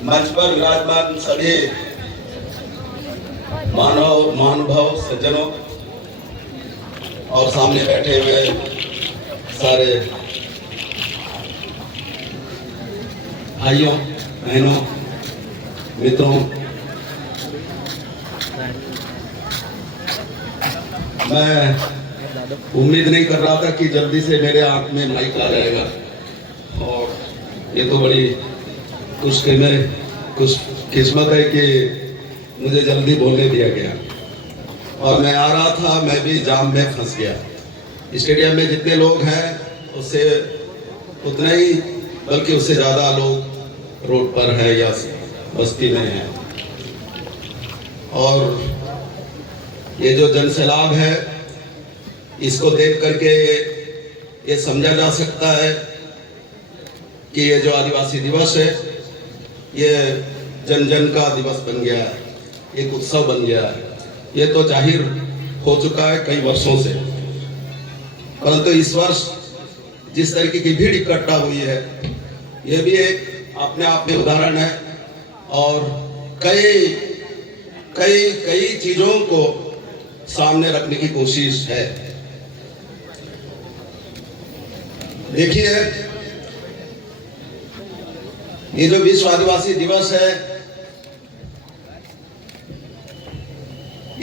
मंच पर विराजमान सभी मानव महानुभाव सज्जनों और सामने बैठे हुए सारे भाइयों बहनों मित्रों, मैं उम्मीद नहीं कर रहा था कि जल्दी से मेरे आंख में माइक आ जाएगा और ये तो बड़ी कुछ किस्मत है कि मुझे जल्दी बोलने दिया गया। और मैं आ रहा था, मैं भी जाम में फंस गया। स्टेडियम में जितने लोग हैं उससे उतना ही बल्कि उससे ज़्यादा लोग रोड पर है या बस्ती में हैं। और ये जो जनसैलाब है इसको देख करके ये समझा जा सकता है कि ये जो आदिवासी दिवस है ये जन जन का दिवस बन गया है, एक उत्सव बन गया है। ये तो जाहिर हो चुका है कई वर्षों से, परंतु इस वर्ष जिस तरीके की भीड़ इकट्ठा हुई है ये भी एक अपने आप में उदाहरण है। और कई कई कई चीजों को सामने रखने की कोशिश है। देखिए, ये जो विश्व आदिवासी दिवस है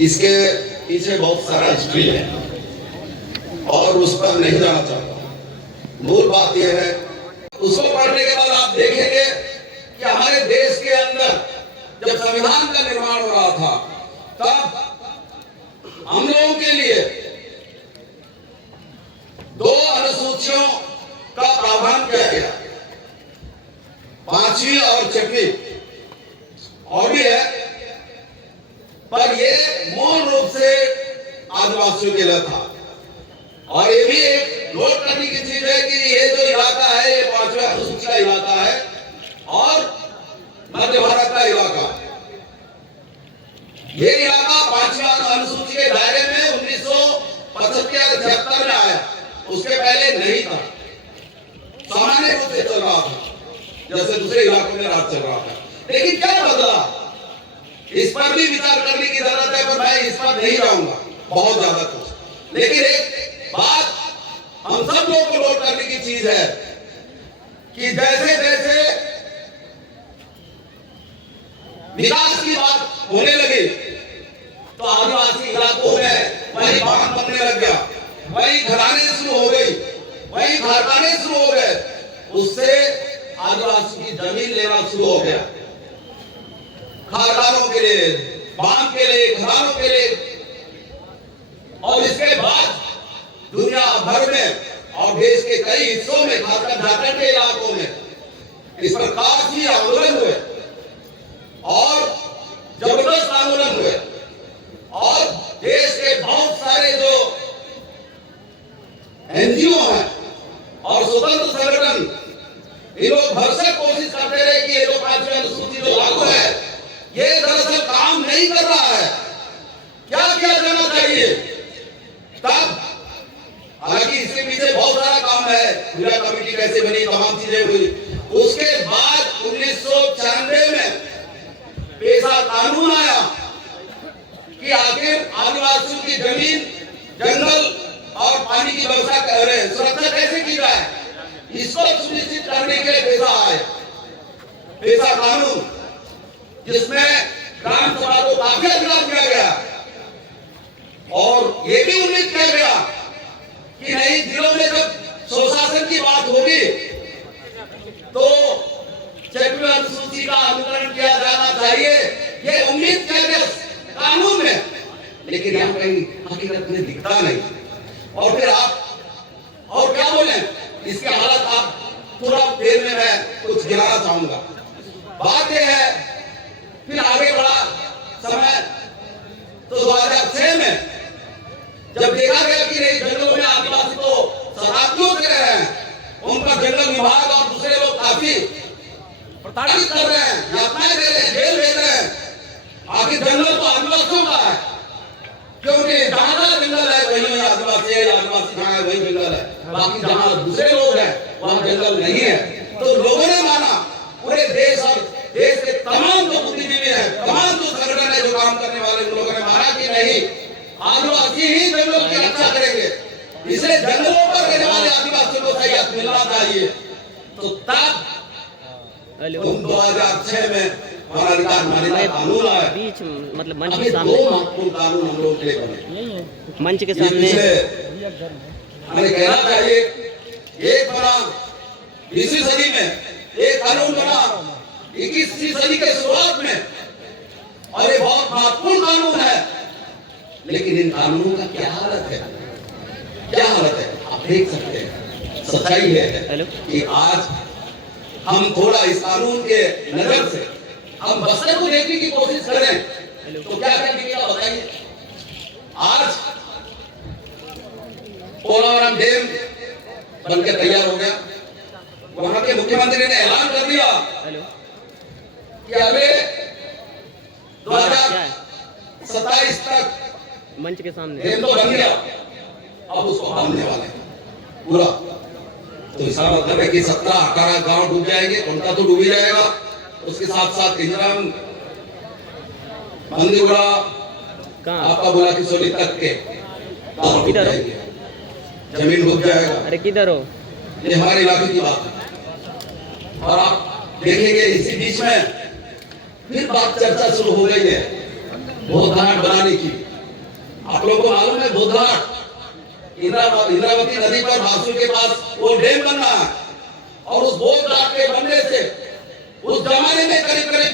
इसके पीछे बहुत सारा हिस्ट्री है और उस पर नहीं जाना चाहता। मूल बात यह है, उसको पढ़ने के बाद आप देखेंगे कि हमारे देश के अंदर जब संविधान का निर्माण हो रहा था तब हम लोगों के लिए 2 अनुसूचियों का प्रावधान किया गया, 5वीं और 6वीं और भी है, पर ये मूल रूप से आदिवासियों के लिए था। और ये भी एक नोट करने की चीज है कि ये जो इलाका है ये 5वें अनुसूची का इलाका है और मध्य भारत का इलाका। ये इलाका 5वें अनुसूची के दायरे में 1975-76 में आया, उसके पहले नहीं था, सामान्य रूप से चल रहा था जैसे दूसरे इलाकों में राज चल रहा था। लेकिन क्या बदला, इस पर भी विचार करने की जरूरत है, पर मैं इस पर नहीं जाऊंगा बहुत ज्यादा कुछ। लेकिन एक बात हम सब लोगों को नोट करने की चीज है कि जैसे जैसे विकास की बात होने लगी तो आदिवासी इलाकों में वही बागान बनने लग गया, वही घराने शुरू हो गई, वही कारखाने शुरू हो गए, उससे आदिवासी की जमीन लेना शुरू हो गया, खारदारों के लिए, बांध के लिए, खदानों के लिए। और इसके बाद दुनिया भर में और देश के कई हिस्सों में, खासकर झारखंड के इलाकों में इस पर काफी आंदोलन हुए और जबरदस्त आंदोलन हुए और देश के बहुत सारे जो एनजीओ हैं और स्वतंत्र संगठन ये लोग भरसक कोशिश करते रहे कि ये जो 5वीं अनुसूची जो लागू है ये दरअसल काम नहीं कर रहा है, क्या किया जाना चाहिए। तब हालांकि इसके पीछे बहुत सारा काम है, पूरा कमेटी कैसे बनी, तमाम चीजें हुई। उसके बाद 1996 में पेशा कानून आया कि आखिर आदिवासियों की जमीन, जंगल और पानी की व्यवस्था सुरक्षा कैसे की जाए, इसको सुनिश्चित करने के लिए पेशा आए, पेशा कानून, जिसमें ग्राम सभा को काफी अधिकार दिया गया और ये भी उम्मीद किया गया कि नहीं, जिलों में जब स्वशासन की बात होगी तो 6वीं अनुसूची का अनुकरण किया जाना चाहिए, ये उम्मीद किया गया कानून में। लेकिन यहाँ कहीं हकीकत में दिखता नहीं। और फिर आप और क्या बोले, इसकी हालत आप पूरा देर में मैं कुछ गिराना चाहूंगा। बात यह है, फिर आगे बढ़ा समय तो 2006 में जब देखा गया कि नहीं, जंगलों में आदिवासी तो शताब्दियों से रहे हैं, उनका जंगल विभाग और दूसरे लोग काफी प्रताड़ित कर रहे हैं, यातनाएं दे रहे हैं, जेल भेज रहे हैं। आखिर जंगल तो आदिवासियों का है, क्योंकि जहां जंगल है वही आदिवासी है, आदिवासी जहां है वही जंगल है, बाकी जहां दूसरे लोग हैं वहां जंगल नहीं है। तो लोगों ने माना, पूरे देश और देश के तब हेलो 2006 में वनाधिकार मान्यता कानून आया। बीच मतलब मंच अभी के दो सामने महत्वपूर्ण कानून हम लोग के लिए बने। मंच के ये सामने पीछे हमें कहना चाहिए, एक बना 20वीं सदी में, एक कानून बना 21वीं सदी के शुरुआत में, और ये बहुत महत्वपूर्ण कानून है। लेकिन इन कानूनों का क्या हालत है, क्या हालत है आप देख सकते हैं। सच्चाई है कि आज हम थोड़ा इस कानून के नजर से हम बस्तर को देखने की कोशिश करें तो क्या क्या दिखेगा बताइए। आज पोलावरम डैम बनकर तैयार हो गया। वहां के मुख्यमंत्री ने ऐलान कर दिया कि अगले 2027 तक मंच के सामने डैम तो बन गया, अब उसको बांधने वाले पूरा। तो इसका मतलब है कि 17-18 गांव डूब जाएंगे, उनका तो डूब ही जाएगा, उसके साथ साथ इंजराम मंदीगुड़ा आपका बोला कि सोली तक के गांव डूब जाएंगे, जमीन डूब जाएगा। अरे किधर हो? ये हमारे इलाके की बात है। और आप देखेंगे इसी बीच में फिर बात चर्चा शुरू हो गई है बोधघाट बनाने की। आप लोगों को मालूम है बोधघाट इंद्रावती नदी पर भासुर के पास वो डैम बन रहा है, और उस बोधघाट के बनने से उस जमाने में करीब करीब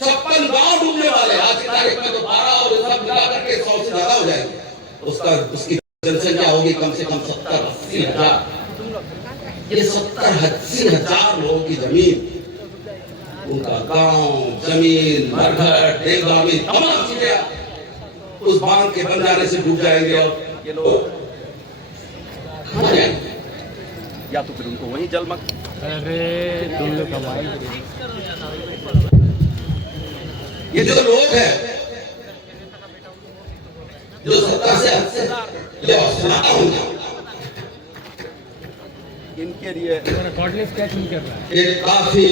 56 गांव डूबने वाले। आज की तारीख में तो 12 और सब मिला करके 100 से ज्यादा हो जाएंगे। उसकी जनसंख्या होगी कम से कम 70-80 हजार। ये 70-80 हजार लोगों की जमीन, उनका गांव, जमीन, मरघट, देवगामी, तमाम चीजें उस बांध के बन जाने से डूब जाएंगे। और ये लोग कहां जाएंगे? या तो फिर उनको वहीं जलमग। अरे तुम लोग कमाल। ये जो लोग हैं जो सत्ता से इनके लिए ये काफी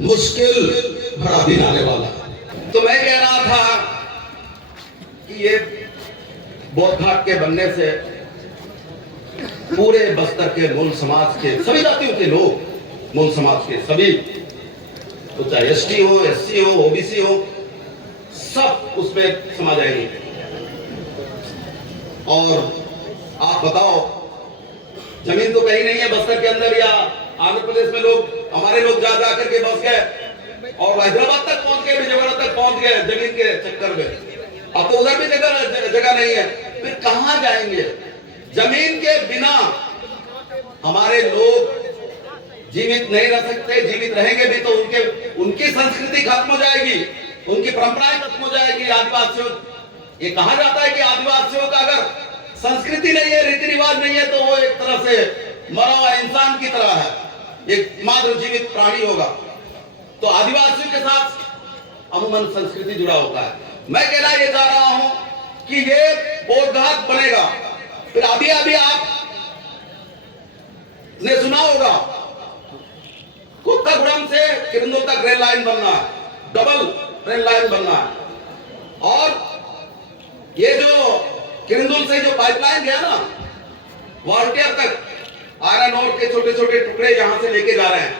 मुश्किल भरा दिन आने वाला। तो मैं कह रहा था कि ये बोधघाट के बनने से पूरे बस्तर के मूल समाज के सभी जातियों के लोग, मूल समाज के सभी, तो चाहे एसटी हो, एससी हो, ओबीसी हो, सब उसमें समा जाएंगे। और आप बताओ, जमीन तो कहीं नहीं है बस्तर के अंदर या आंध्र प्रदेश में। लोग हमारे लोग जा करके बस गए और हैदराबाद तक पहुंच गए, विजयवाड़ा तक पहुंच गए जमीन के चक्कर में। अब तो उधर भी जगह नहीं है, फिर कहां जाएंगे? जमीन के बिना हमारे लोग जीवित नहीं रह सकते। जीवित रहेंगे भी तो उनकी संस्कृति खत्म हो जाएगी, उनकी परंपराएं खत्म हो जाएगी। आदिवासियों, ये कहा जाता है कि आदिवासियों का अगर संस्कृति नहीं है, रीति रिवाज नहीं है, तो वो एक तरह से मरा हुआ इंसान की तरह है, एक मात्र जीवित प्राणी होगा। तो आदिवासियों के साथ अमूमन संस्कृति जुड़ा होता है। मैं कहना ये चाह रहा हूं कि ये बोधघाट बनेगा। फिर अभी आप ने सुना होगा कुत्तागुड़म से किरंदुल तक रेल लाइन बनना है, डबल रेल लाइन बनना है। और ये जो किरंदुल से जो पाइपलाइन गया ना वाल्टियर तक, आयरन ओर के छोटे छोटे टुकड़े यहां से लेके जा रहे हैं।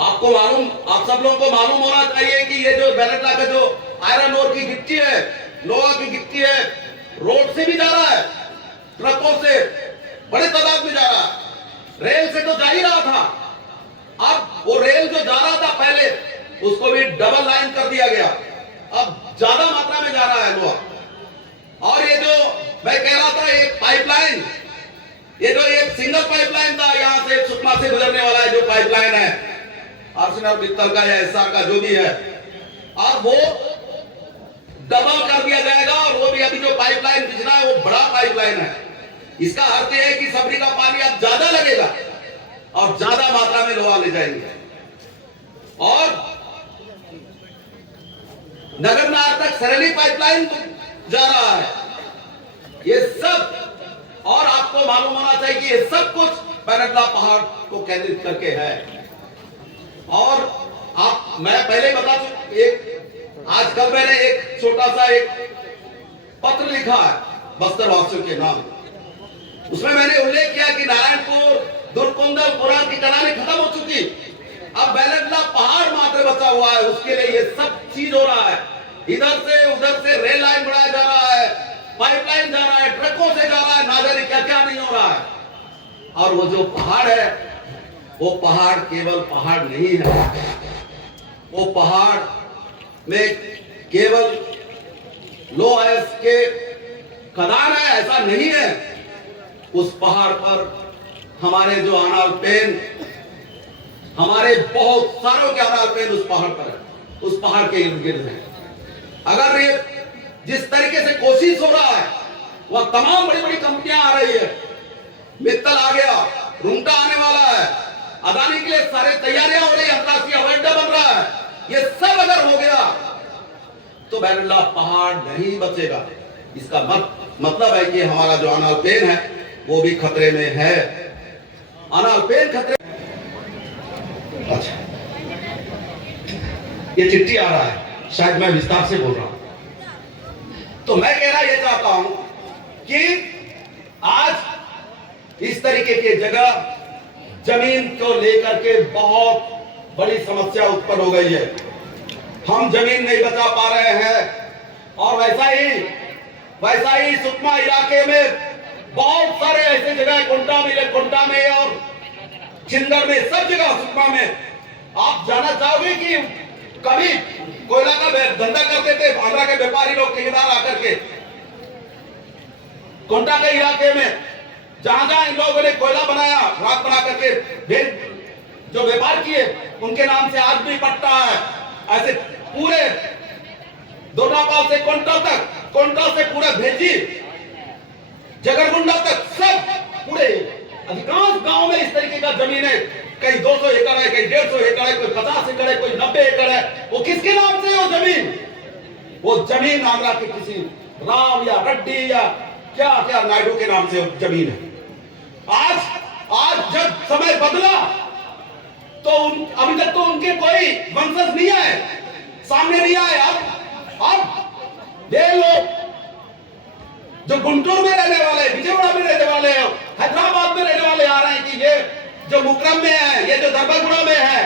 आपको मालूम, आप सब लोगों को मालूम होना चाहिए कि ये जो बेलटला का जो आयरन ओर की गिट्टी है, लोहा की गिट्टी है, रोड से भी जा रहा है, ट्रकों से बड़े तादाद में जा रहा है। रेल से तो जा ही रहा था, अब वो रेल जो जा रहा था पहले, उसको भी डबल लाइन कर दिया गया, अब ज्यादा मात्रा में जा रहा है लोहा। और ये जो मैं कह रहा था एक पाइपलाइन, ये जो एक सिंगल पाइपलाइन था यहां से सुकमा से गुजरने वाला है, जो पाइपलाइन है आर्सेनल बित्तल का या एसआर का जो भी है, अब वो डबल कर दिया जाएगा। और वो भी अभी जो पाइपलाइन खींचना है वो बड़ा पाइपलाइन है। इसका अर्थ है कि सबरी का पानी अब ज्यादा लगेगा और ज्यादा मात्रा में लोहा ले जाएंगे। और नगरनार तक सरेली पाइपलाइन जा रहा है। ये सब, और आपको मालूम होना चाहिए कि ये सब कुछ बेलटला पहाड़ को केंद्रित करके है। और आप, मैं पहले बता चुका, एक आजकल मैंने एक छोटा सा एक पत्र लिखा है बस्तर वासियों के नाम। उसमें मैंने उल्लेख किया कि नारायणपुर दुर्कुंदल कुरान की कहानी खत्म हो चुकी। अब बैलटला पहाड़ मात्र बचा हुआ है, उसके लिए ये सब चीज हो रहा है। इधर से उधर से रेल लाइन बनाया जा रहा है, पाइपलाइन जा रहा है, ट्रकों से जा रहा है, ना जाने क्या क्या नहीं हो रहा है। और वो जो पहाड़ है, वो पहाड़ केवल पहाड़ नहीं है, वो पहाड़ में केवल लो आयस के खदान है ऐसा नहीं है। उस पहाड़ पर हमारे जो अनाल पेन, हमारे बहुत सारों के अनाल पेन उस पहाड़ पर है, उस पहाड़ के इर्द गिर्द है। अगर ये जिस तरीके से कोशिश हो रहा है, वह तमाम बड़ी बड़ी कंपनियां आ रही है, मित्तल आ गया, रुंगटा आने वाला है, अदानी के लिए सारे तैयारियां हो रही है, अंतरराष्ट्रीय हवाई अड्डा बन रहा है, ये सब अगर हो गया तो बैरल्ला पहाड़ नहीं बचेगा। इसका मतलब है कि हमारा जो अनाल पेन है वो भी खतरे में है। अनाल पेन खतरे। अच्छा, ये चिट्ठी आ रहा है, शायद मैं विस्तार से बोल रहा हूं। तो मैं कहना यह चाहता हूं कि आज इस तरीके की जगह जमीन को लेकर के बहुत बड़ी समस्या उत्पन्न हो गई है। हम जमीन नहीं बचा पा रहे हैं और वैसा ही सुकमा इलाके में बहुत सारे ऐसे जगह, कोंटा में और छिंदर में, सब जगह सुकमा में आप जाना चाहोगे कि कभी कोयला का धंधा करते थे आंध्रा के व्यापारी लोग, ठेकेदार आकर के कोंटा के इलाके में जहां जहां इन लोगों ने कोयला बनाया, राख बना करके जो व्यापार किए, उनके नाम से आज भी पट्टा है। ऐसे पूरे दोनापाल से कोंटा तक, कोंटा से पूरा भेजी जगरगुंडा तक, सब पूरे अधिकांश गांव में इस तरीके का जमीन है। कहीं 200 एकड़ है, कहीं 150 एकड़ है, कोई 50 एकड़ है, कोई 90 एकड़ है। वो किसके नाम से है वो जमीन? वो जमीन आंध्रा के किसी राव या रेड्डी या क्या क्या नायडू के नाम से जमीन है। आज जब समय बदला तो अभी तक तो उनके कोई वंशज नहीं आए, सामने नहीं आए। अब ये लोग जो गुंटूर में रहने वाले, विजयवाड़ा में रहने वाले, हैदराबाद में रहने वाले आ रहे हैं कि ये जो मुकरम में है, ये जो दरबारगुड़ा में है,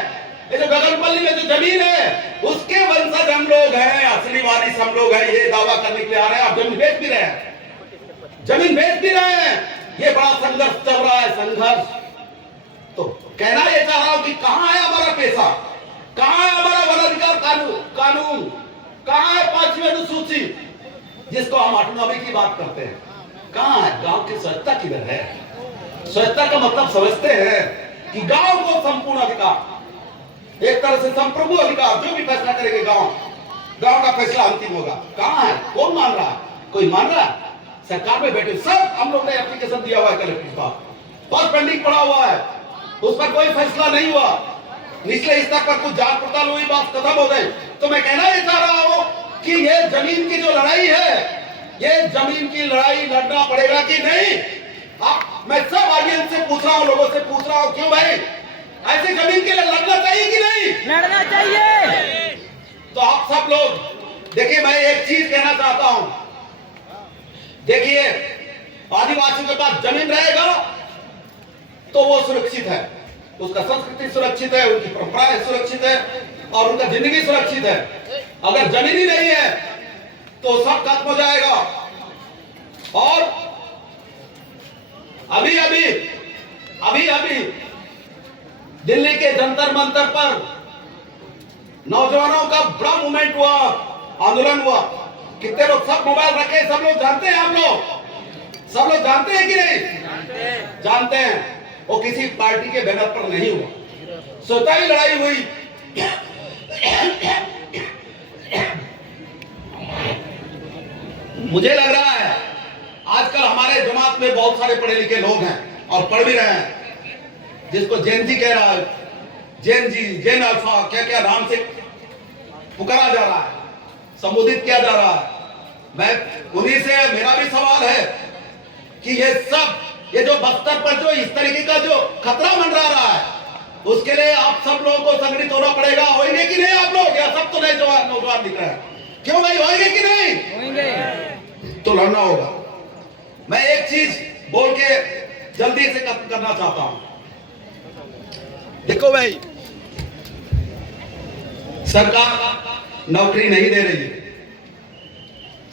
ये जो गगनपल्ली में जो जमीन है, उसके वंशज हम लोग हैं, असली वारिस हम लोग हैं, ये दावा करने के लिए आ रहे हैं। आप जमीन बेच भी रहे हैं, जमीन बेच भी रहे हैं। ये बड़ा संघर्ष चल रहा है, संघर्ष। तो कहना ये चाह रहा हूं कि कहां है हमारा पैसा, कहां है हमारा वन अधिकार कानून, कहां है 5वीं अनुसूची जिसको हम ऑटोनॉमी की बात करते हैं, कहां है? गांव की स्वच्छता किधर है? स्वच्छता का मतलब समझते हैं कि गांव को संपूर्ण अधिकार, एक तरह से संप्रभु अधिकार, जो भी फैसला करेंगे गांव का फैसला अंतिम होगा। कहां है? कौन मान रहा है? कोई मान रहा है? सरकार में बैठे सब हम लोग ने एप्लीकेशन दिया हुआ है कलेक्टर का, बहुत पेंडिंग पड़ा हुआ है, उस पर कोई फैसला नहीं हुआ। निचले स्तर पर कुछ जांच पड़ताल हुई, बात खत्म हो गई। तो मैं कहना ये चाह रहा हूं कि ये जमीन की जो लड़ाई है, ये जमीन की लड़ाई लड़ना पड़ेगा कि नहीं? मैं सब ऑडियंस से पूछ रहा हूं, लोगों से पूछ रहा हूं, क्यों भाई ऐसी जमीन के लिए लड़ना चाहिए कि नहीं? लड़ना चाहिए। तो आप सब लोग देखिए, मैं एक चीज कहना चाहता हूं, देखिए आदिवासियों के पास जमीन रहेगा तो वो सुरक्षित है, उसका संस्कृति सुरक्षित है, उनकी परंपराएं सुरक्षित है और उनका जिंदगी सुरक्षित है। अगर जमीन ही नहीं है तो सब खत्म हो जाएगा। और अभी दिल्ली के जंतर मंतर पर नौजवानों का बड़ा मूवमेंट हुआ, आंदोलन हुआ। कितने लोग सब मोबाइल रखे, सब लोग जानते हैं, आप लोग सब लोग जानते हैं कि नहीं? जानते हैं। वो किसी पार्टी के बैनर पर नहीं हुआ, स्वतः ही लड़ाई हुई। मुझे लग रहा है आजकल हमारे जमात में बहुत सारे पढ़े लिखे लोग हैं और पढ़ भी रहे हैं, जिसको जैन जी कह रहा है, जैन जी, जैन अल्फा, क्या क्या नाम से पुकारा जा रहा है, संबोधित किया जा रहा है। मैं उन्हीं से मेरा भी सवाल है कि ये जो बस्तर पर जो इस तरीके का जो खतरा मंडरा रहा है, उसके लिए आप सब लोगों को संगठित होना पड़ेगा। होंगे कि नहीं आप लोग? या सब तो नौजवान दिख रहे हैं, क्यों भाई होंगे कि नहीं? होंगे। तो लड़ना होगा। मैं एक चीज बोल के जल्दी से खत्म करना चाहता हूं। देखो भाई, सरकार नौकरी नहीं दे रही है,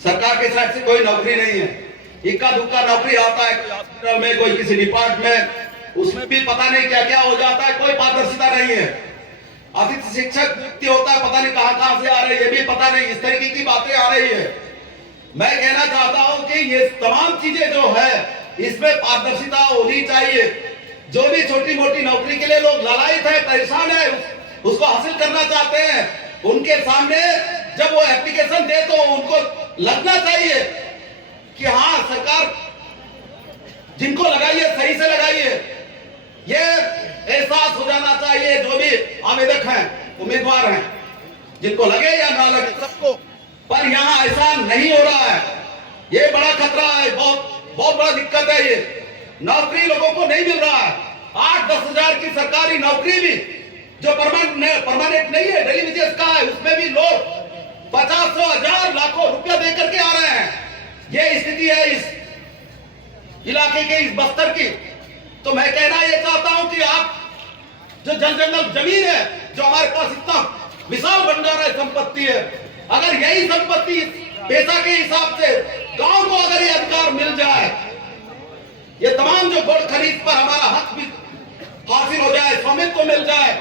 सरकार के साइड से कोई नौकरी नहीं है। इक्का दुक्का नौकरी आता है, कोई हॉस्पिटल में, कोई किसी डिपार्टमेंट, उसमें भी पता नहीं क्या क्या हो जाता है, कोई पारदर्शिता नहीं है। अतिथि शिक्षक नियुक्ति होता है, पता नहीं कहां से आ रही है, ये भी पता नहीं, इस तरीके की बातें आ रही है। मैं कहना चाहता हूं कि ये तमाम चीजें जो है इसमें पारदर्शिता होनी चाहिए। जो भी छोटी मोटी नौकरी के लिए लोग ललायित है, परेशान है, उसको हासिल करना चाहते हैं, उनके सामने जब वो एप्लीकेशन दे तो उनको लगना चाहिए कि हाँ सरकार जिनको लगाई है सही से लगाई है। ये एहसास हो जाना चाहिए जो भी आवेदक हैं, उम्मीदवार हैं, जिनको लगे या ना लगे सबको। पर यहाँ ऐसा नहीं हो रहा है, ये बड़ा खतरा है, बहुत बड़ा दिक्कत है। ये नौकरी लोगों को नहीं मिल रहा है। 8-10 हजार की सरकारी नौकरी भी जो परमानेंट नहीं है, डेली वेजेस का है, उसमें भी लोग 50-100 हजार लाखों रुपया देकर के आ रहे हैं। ये स्थिति है इस इलाके के, इस बस्तर की। तो मैं कहना ये चाहता हूं कि आप जो जंगल जमीन है, जो हमारे पास इतना विशाल भंडार है, संपत्ति है, अगर यही संपत्ति पैसा के हिसाब से गांव को अगर ये अधिकार मिल जाए, ये तमाम जो गुड़ खरीद पर हमारा हक भी हासिल हो जाए, स्वामित्व मिल जाए,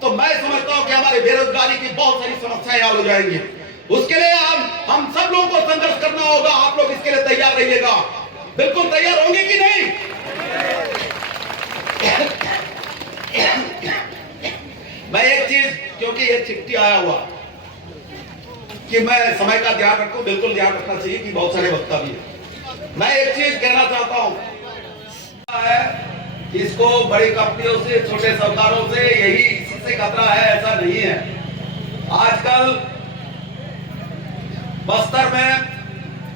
तो मैं समझता हूं कि हमारे बेरोजगारी की बहुत सारी समस्याएं हल हो जाएंगी। उसके लिए हम सब लोगों को संघर्ष करना होगा। आप लोग इसके लिए तैयार रहिएगा। बिल्कुल तैयार होंगे कि नहीं? मैं एक चीज, क्योंकि ये चिट्ठी आया हुआ कि मैं समय का ध्यान रखूं, बिल्कुल ध्यान रखना चाहिए कि बहुत सारे वक्ता भी है। मैं एक चीज कहना चाहता हूं है, इसको बड़ी कंपनियों से, छोटे सरकारों से यही इसी से खतरा है, ऐसा नहीं है। आजकल बस्तर में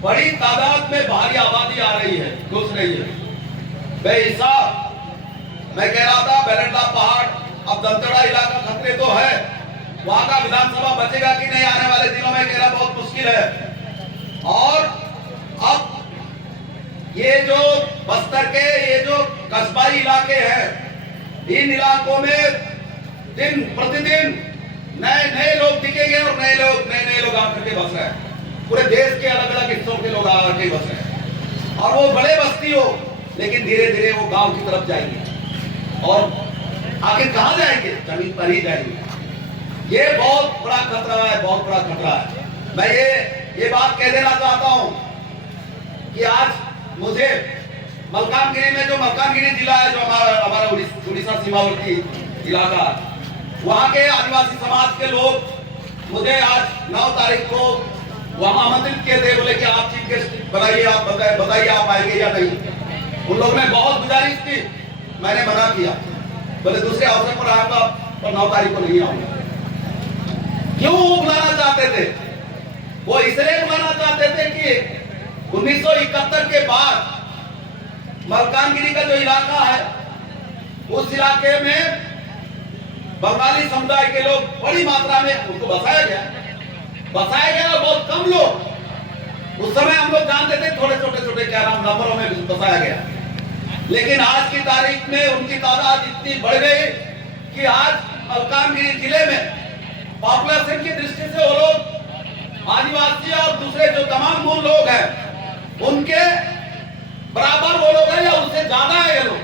बड़ी तादाद में भारी आबादी आ रही है, घुस रही है बेहिसाब। मैं कह रहा था बेलटला पहाड़, अब दंतड़ा इलाका खतरे तो है, वहां का विधानसभा बचेगा कि नहीं आने वाले दिनों में कहना बहुत मुश्किल है। और अब ये जो बस्तर के ये जो कस्बाई इलाके हैं, इन इलाकों में दिन प्रतिदिन नए लोग दिखेंगे और नए लोग आकर के बस रहे हैं। पूरे देश के अलग अलग हिस्सों के लोग आकर के बस रहे हैं, और वो बड़े बस्ती हो, लेकिन धीरे धीरे वो गांव की तरफ जाएंगे। और आखिर कहां जाएंगे? जमीन पर ही जाएंगे। ये बहुत बड़ा खतरा है, बहुत बड़ा खतरा है। मैं ये बात कह देना चाहता हूं कि आज मुझे मलकानगिरी में, जो मलकानगिरी जिला है, जो हमारा उड़ीसा सीमावर्ती इलाका, वहां के आदिवासी समाज के लोग मुझे आज 9 तारीख को वहां आमंत्रित किए थे। बोले कि आप चीफ गेस्ट बनाइए, आप बताइए आप आएंगे या नहीं। उन लोगों ने बहुत गुजारिश की, मैंने मना किया। बोले दूसरे अवसर पर आऊंगा, पर 9 तारीख को नहीं आऊंगा। क्यों बुलाना चाहते थे? वो इसलिए बुलाना चाहते थे कि 1971 के बाद मलकानगिरी का जो इलाका है, उस इलाके में बंगाली समुदाय के लोग बड़ी मात्रा में उनको बसाया गया बहुत कम लोग। उस समय हम लोग जानते थे, थोड़े छोटे क्या नाम नंबरों में बसाया गया, लेकिन आज की तारीख में उनकी तादाद इतनी बढ़ गई कि आज मलकानगिरी जिले में पॉपुलेशन की दृष्टि से वो लोग आदिवासी और दूसरे जो तमाम मूल लोग हैं, उनके बराबर वो लोग हैं या उससे ज्यादा है। ये लोग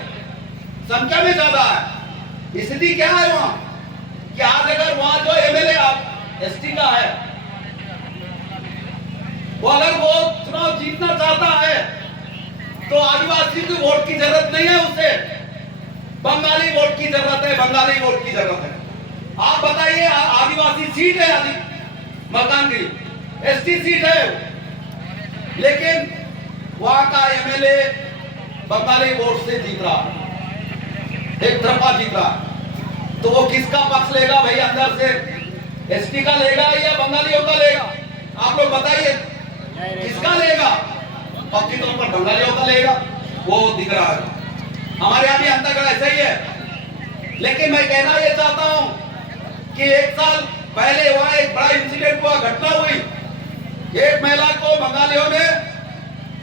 संख्या में ज्यादा है। स्थिति क्या है वहां कि आज अगर वहां जो एमएलए आप एसटी का है, वो अगर वो चुनाव जीतना चाहता है तो आदिवासी की वोट की जरूरत नहीं है, उसे बंगाली वोट की जरूरत है, बंगाली वोट की जरूरत है। आप बताइए, आदिवासी सीट है मलकानगिरी, एसटी सीट है, लेकिन वहां का एमएलए बंगाली वोट से जीत रहा, एक तरफा जीत रहा। तो वो किसका पक्ष लेगा भाई? अंदर से एसटी का लेगा या बंगालियों का लेगा? आप लोग बताइए, किसका लेगा? पक्की तौर पर बंगालियों का लेगा, वो दिख रहा है। हमारे यहाँ भी अंतर्गत ऐसा ही है। लेकिन मैं कहना ये चाहता हूं कि 1 साल पहले वहां एक बड़ा इंसिडेंट हुआ, घटना हुई। एक महिला को बंगालियों ने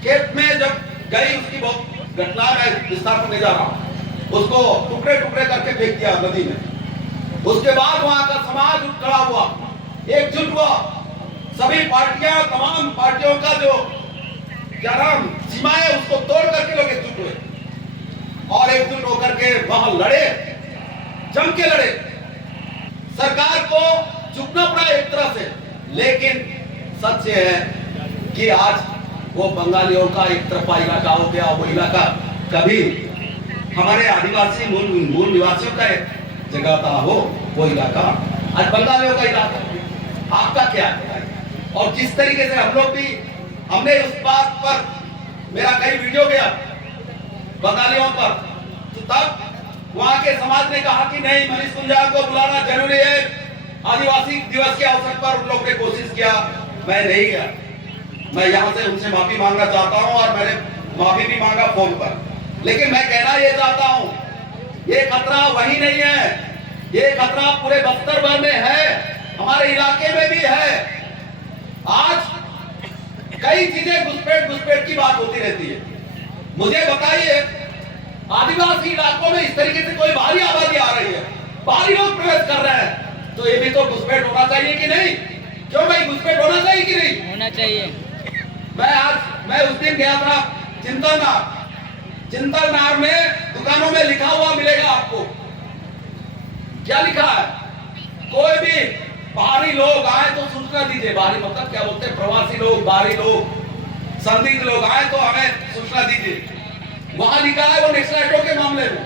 खेत में जब गई, उसकी बहुत घटना में विस्तार में जा रहा हूं, उसको टुकड़े टुकड़े करके फेंक दिया नदी में। उसके बाद वहां का समाज उठ खड़ा हुआ, एकजुट हुआ, सभी पार्टियां, तमाम पार्टियों का जो क्या नाम सीमाएं उसको तोड़ करके लोग एकजुट हुए और एकजुट होकर के वहां लड़े, जम के लड़े। सरकार को झुकना पड़ा एक तरह से, लेकिन सच ये है कि आज वो बंगालियों का एक तरफा इलाका हो गया। वो इलाका कभी हमारे आदिवासी मूल निवासियों का जगह था, वो इलाका आज बंगालियों का इलाका। आपका क्या है? और जिस तरीके से हम लोग भी हमने उस बात पर, मेरा कई वीडियो गया बंगालियों पर, तो तब वहां के समाज ने कहा कि नहीं, मनीष कुंजाल को बुलाना जरूरी है। आदिवासी दिवस के अवसर पर उन लोगों ने कोशिश किया, मैं नहीं गया। मैं यहाँ से उनसे माफी मांगना चाहता हूँ और मैंने माफी भी मांगा फोन पर। लेकिन मैं कहना ये चाहता हूँ, ये खतरा वही नहीं है, ये खतरा पूरे बस्तर भर में है, हमारे इलाके में भी है। आज कई चीजें घुसपैठ की बात होती रहती है। मुझे बताइए, आदिवासी इलाकों में इस तरीके से कोई बाहरी आबादी आ रही है, बाहरी लोग प्रवेश कर रहे हैं, तो ये भी तो घुसपैठ होना चाहिए कि नहीं? क्यों भाई, घुसपैठ होना चाहिए कि नहीं? होना चाहिए। मैं उस दिन गया था चिंतलनार में, दुकानों में लिखा हुआ मिलेगा आपको। क्या लिखा है? कोई भी बाहरी लोग आए तो सूचना दीजिए। बाहरी मतलब क्या बोलते हैं? प्रवासी लोग, बाहरी लोग, संदिग्ध लोग आए तो हमें सूचना दीजिए। वहां लिखा है वो नक्सलाइटों के मामले में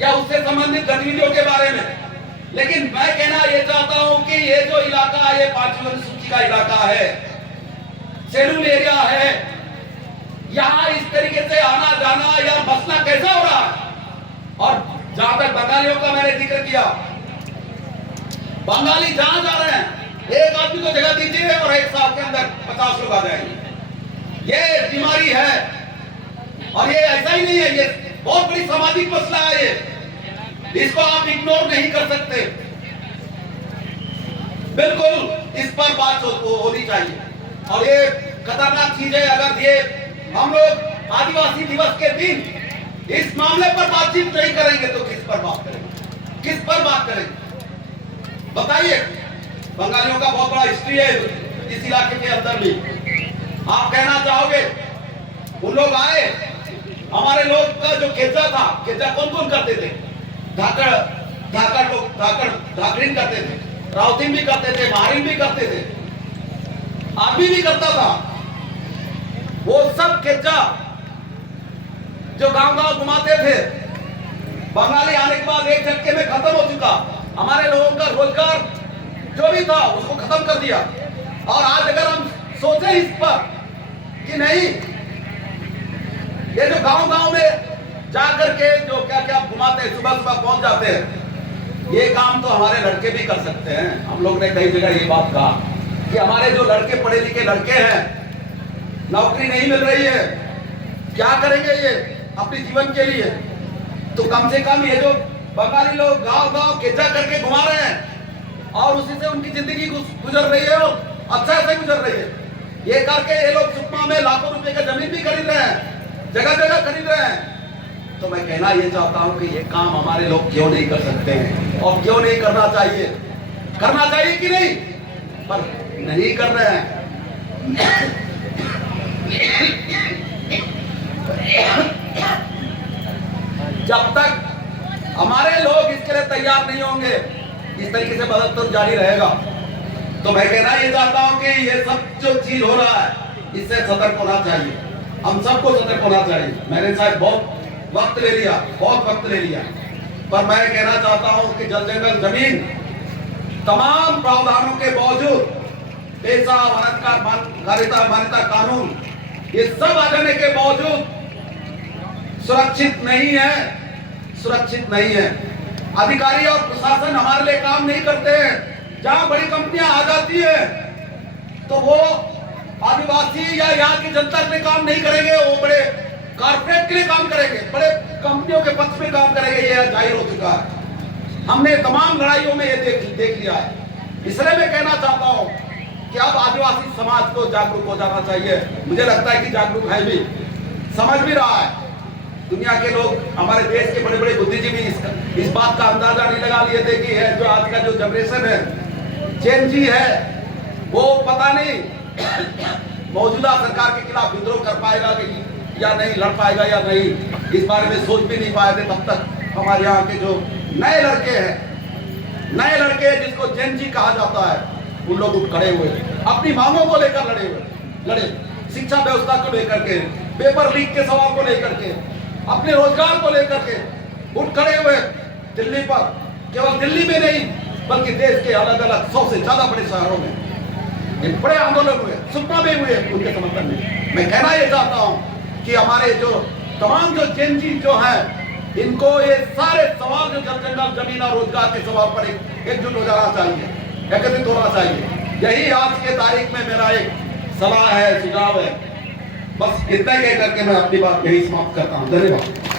या उससे संबंधित गतिविधियों के बारे में। लेकिन मैं कहना ये चाहता हूं कि ये जो इलाका है, ये 5वीं अनुसूची का इलाका है, शेड्यूल एरिया है। यहाँ इस तरीके से आना जाना या बसना कैसा हो रहा है? और जहां तक बंगालियों का मैंने जिक्र किया, बंगाली जहां जा रहे हैं, एक आदमी को जगह दीजिए और एक साल के अंदर 50 लोग आ जाएंगे। ये बीमारी है और ये ऐसा ही नहीं है, ये बहुत बड़ी सामाजिक मसला है। ये इसको आप इग्नोर नहीं कर सकते। बिल्कुल इस पर बात होनी चाहिए। और ये खतरनाक चीज है, अगर ये हम लोग आदिवासी दिवस के दिन इस मामले पर बातचीत नहीं करेंगे तो किस पर बात करेंगे? किस पर बात करेंगे बताइए? बंगालियों का बहुत बड़ा हिस्ट्री है इस इलाके के अंदर भी। आप कहना चाहोगे उन लोग आए, हमारे लोग का जो केजा था, केजा कौन कौन करते थे? धाकड़िन करते थे, राउतिन भी करते थे, महारिन भी करते थे, आदमी भी करता था। वो सब केजा जो गांव-गांव घुमाते थे, बंगाली आने के बाद एक झटके में खत्म हो चुका। हमारे लोगों का रोजगार जो भी था उसको खत्म कर दिया। और आज अगर हम सोचे इस पर कि नहीं, ये जो गांव-गांव में जाकर के जो क्या-क्या घुमाते हैं, सुबह-सुबह पहुंच जाते हैं, ये काम तो हमारे लड़के भी कर सकते हैं। हम लोग ने कई जगह ये बात कहा कि हमारे जो लड़के, पढ़े लिखे लड़के हैं, नौकरी नहीं मिल रही है, क्या करेंगे ये अपने जीवन के लिए? तो कम से कम ये जो बंगाली लोग गांव-गांव केजा करके घुमा रहे हैं और उसी से उनकी जिंदगी गुजर रही है और अच्छा से गुजर रही है। ये करके ये लोग सुकमा में लाखों रुपए का जमीन भी खरीद रहे हैं, जगह जगह खरीद रहे हैं। तो मैं कहना ये चाहता हूं कि ये काम हमारे लोग क्यों नहीं कर सकते हैं और क्यों नहीं करना चाहिए? करना चाहिए कि नहीं? पर नहीं कर रहे हैं। जब तक हमारे लोग इसके लिए तैयार नहीं होंगे, इस तरीके से बदस्तूर जारी रहेगा। तो मैं कहना ये चाहता हूं कि ये सब जो चीज हो रहा है, इससे सतर्क होना चाहिए, हम सबको सतर्क होना चाहिए। मैंने शायद बहुत वक्त ले लिया, पर मैं कहना चाहता हूं कि जल जंगल जमीन तमाम प्रावधानों के बावजूद, पेशा मान्यता कानून, ये सब आ जाने के बावजूद सुरक्षित नहीं है। अधिकारी और प्रशासन हमारे लिए काम नहीं करते हैं। जहां बड़ी कंपनियां आ जाती है तो वो आदिवासी या यहाँ की जनता के लिए काम नहीं करेंगे, वो बड़े कारपोरेट के लिए काम करेंगे, बड़े कंपनियों के पक्ष में काम करेंगे। ये जाहिर हो चुका है, हमने तमाम लड़ाइयों में ये देख लिया है। इसलिए मैं कहना चाहता हूँ कि अब आदिवासी समाज को जागरूक हो जाना चाहिए। मुझे लगता है कि जागरूक है भी, समझ भी रहा है। दुनिया के लोग, हमारे देश के बड़े बड़े बुद्धिजीवी इस बात का अंदाजा नहीं लगा लिए थे कि है जो आज का जो जनरेशन है, जेन जी है, वो पता नहीं मौजूदा सरकार के खिलाफ विद्रोह कर पाएगा या नहीं, लड़ पाएगा या नहीं, इस बारे में सोच भी नहीं पाए थे। तब तक हमारे यहाँ के जो नए लड़के जिसको जेन जी कहा जाता है, उन लोग उठ खड़े हुए, अपनी मांगों को लेकर लड़े, शिक्षा व्यवस्था को लेकर के, पेपर लीक के सवाल को लेकर के, अपने रोजगार को लेकर के उठ खड़े हुए दिल्ली पर। केवल दिल्ली में नहीं बल्कि देश के अलग अलग 100 से ज्यादा बड़े शहरों में ये बड़े आंदोलन हुए, सुपना में हुए उनके समर्थन में। मैं कहना ये चाहता हूँ कि हमारे जो तमाम जो जेन जी जो हैं, इनको ये सारे सवाल जो जल जमीन और रोजगार के सवाल पर एकजुट हो जाना चाहिए, एकत्रित होना चाहिए। यही आज के तारीख में मेरा एक सलाह है, सुझाव है। बस इतना कह करके मैं अपनी बात यही समाप्त करता हूँ। धन्यवाद।